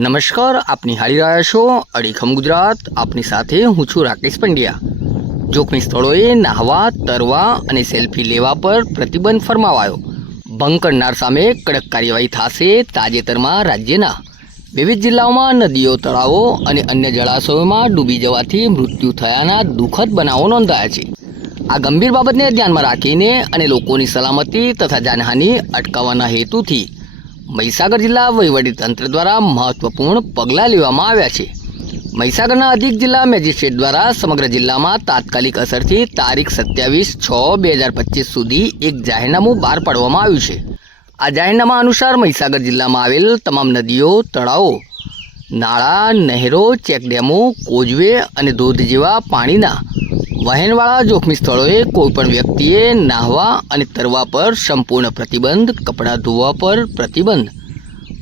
નમસ્કાર, આપ નિહાળી રહ્યા છો અડીખમ ગુજરાત. આપની સાથે હું છું રાકેશ પંડ્યા. જોખમી સ્થળોએ નાહવા, તરવા અને સેલ્ફી લેવા પર પ્રતિબંધ ફરમાવાયો. ભંગ કરનાર સામે કડક કાર્યવાહી થશે તાજેતરમાં રાજ્યના વિવિધ જિલ્લાઓમાં નદીઓ, તળાવો અને અન્ય જળાશયોમાં ડૂબી જવાથી મૃત્યુ થયાના દુઃખદ બનાવો નોંધાયા છે. આ ગંભીર બાબતને ધ્યાનમાં રાખીને અને લોકોની સલામતી તથા જાનહાનિ અટકાવવાના હેતુથી મહીસાગર જિલ્લા વહીવટી તંત્ર દ્વારા મહત્વપૂર્ણ પગલાં લેવામાં આવ્યા છે. મહીસાગરના અધિક જિલ્લા મેજિસ્ટ્રેટ દ્વારા સમગ્ર જિલ્લામાં તાત્કાલિક અસરથી તારીખ સત્યાવીસ છ બે હજાર પચીસ સુધી એક જાહેરનામું બહાર પાડવામાં આવ્યું છે. આ જાહેરનામા અનુસાર મહીસાગર જિલ્લામાં આવેલ તમામ નદીઓ, તળાવો, નાળા, નહેરો, ચેકડેમો, કોજવે અને ધોધ જેવા પાણીના વહેણવાળા જોખમી સ્થળોએ કોઈપણ વ્યક્તિએ નાહવા અને તરવા પર સંપૂર્ણ પ્રતિબંધ, કપડાં ધોવા પર પ્રતિબંધ,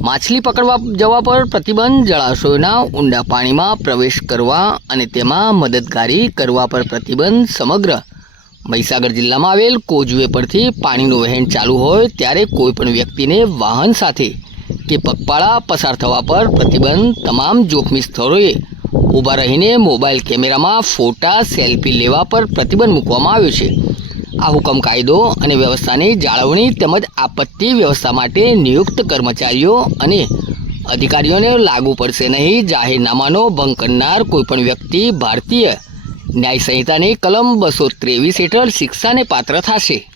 માછલી પકડવા જવા પર પ્રતિબંધ, જળાશયોના ઊંડા પાણીમાં પ્રવેશ કરવા અને તેમાં મદદગારી કરવા પર પ્રતિબંધ સમગ્ર મહીસાગર જિલ્લામાં આવેલ કોજવે પરથી પાણીનું વહેણ ચાલુ હોય ત્યારે કોઈપણ વ્યક્તિને વાહન સાથે કે પગપાળા પસાર થવા પર પ્રતિબંધ, તમામ જોખમી સ્થળોએ ઊભા રહીને મોબાઈલ કેમેરામાં ફોટા, સેલ્ફી લેવા પર પ્રતિબંધ મૂકવામાં આવ્યો છે. આ હુકમ કાયદો અને વ્યવસ્થાની જાળવણી તેમજ આપત્તિ વ્યવસ્થા માટે નિયુક્ત કર્મચારીઓ અને અધિકારીઓને લાગુ પડશે નહીં. જાહેરનામાનો ભંગ કરનાર કોઈપણ વ્યક્તિ ભારતીય ન્યાય સંહિતાની કલમ બસો ત્રેવીસ હેઠળ શિક્ષાને પાત્ર થશે.